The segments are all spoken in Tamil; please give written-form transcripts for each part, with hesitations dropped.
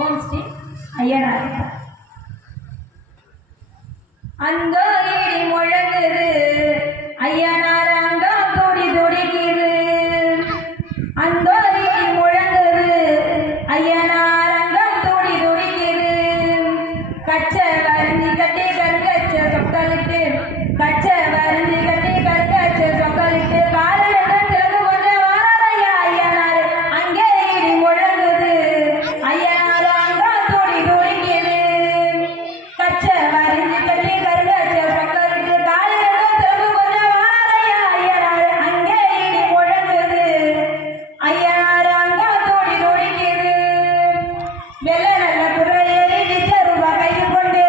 ஓம் ஸ்ரீ ஐயனார். அந்த இடி முழங்குது ஐயனார் அங்கம் துடி துடிக்குது. அந்த இடி முழங்குது ஐயனார் அங்கம் துடி துடிக்குது. கச்சை வரிஞ்சி கட்டி கற்கச்ச சொக்கலிட்டு, கச்சை வரிஞ்சி கட்டி கற்கச்ச சொக்கலிட்டு, காலையில சிறகு கொஞ்சம் வாராரையா ஐயனார் அங்கே இடி முழங்குது ஐயனார் அங்கம் துடி துடிக்குது. கச்சை வரிஞ்சி கட்டி கற்கச்ச சொக்கலிட்டு, காலையில சிறகு கொஞ்சம் வாராரையா ஐயனார் அங்கே இடி முழங்குது ஐயனார் அங்கம் துடி துடிக்குது. வெள்ள நல்ல குதிரையை விச்சருவா கையில் கொண்டு,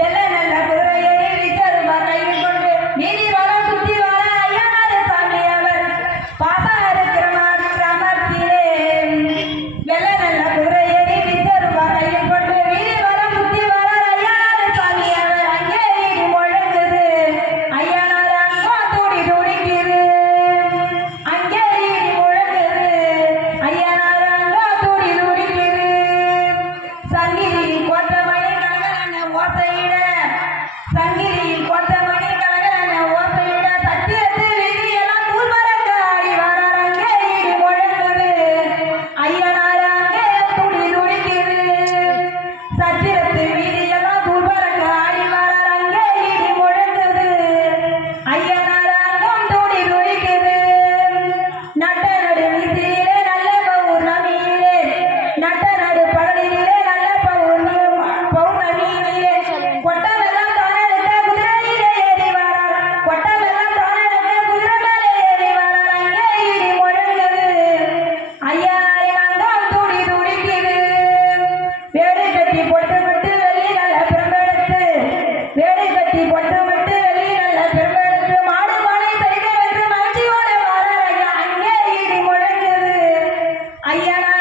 வெள்ள நல்ல குதிரையை விச்சருவா கையில் கொண்டு, வீதி வர சுத்தி வர ஐயனார் சாமி அவர் பாசார கிராமத்திலே. வெள்ள நல்ல குதிரையை விச்சருவா கையில் கொண்டு, வீதி வர சுத்தி வர ஐயனார் சாமி அவர் அங்கே இடி முழங்குது ஐயனார் அங்கம் துடி துடிக்குது. அங்கே இடி முழங்குது ஐயனார் அங்கம் துடி துடிக்குது. சங்கிலியில் கோட்ட மணி கலகலன ஓசையிட, சங்கிலியில் கோட்ட மணி கலகலன ஓசையிட, சத்தியத்து வீதியெல்லாம் தூள் பறக்க ஆடி வரார் அங்கே இடி முழங்குது ஐயனார் அங்கே துடி துடிக்குது. சத்தியத்து வீதியெல்லாம் தூள் பறக்க ஆடி வரார் அங்கே இடி முழங்குது ஐயனார் அங்கம் துடி துடிக்குது. நட்ட நடு வீதியிலே நல்ல பௌர்ணமியிலே, நட்ட நடு பகலிலே நல்ல பௌர்ணமியிலே, கொட்டமெல்லாம் தானெடுத்த குதிரையிலே ஏறி வரார், கொட்டமெல்லாம் தானெடுத்த குதிரை மேலே ஏறி வரார் அங்கே இடி முழங்குது ஐயனாரின் அங்கம் துடி துடிக்குது. வேடு கட்டி பொட்டு விட்டு வெள்ளி நல்ல பிறந்தெடுத்து, வேடு கட்டி பொட்டு விட்டு வெள்ளி நல்ல பிறந்தெடுத்து, மாடு மனை செய்து வைத்து மகிழ்ச்சியோட வரார் ஐயா அங்கே இடி முழங்குது ஐயனார்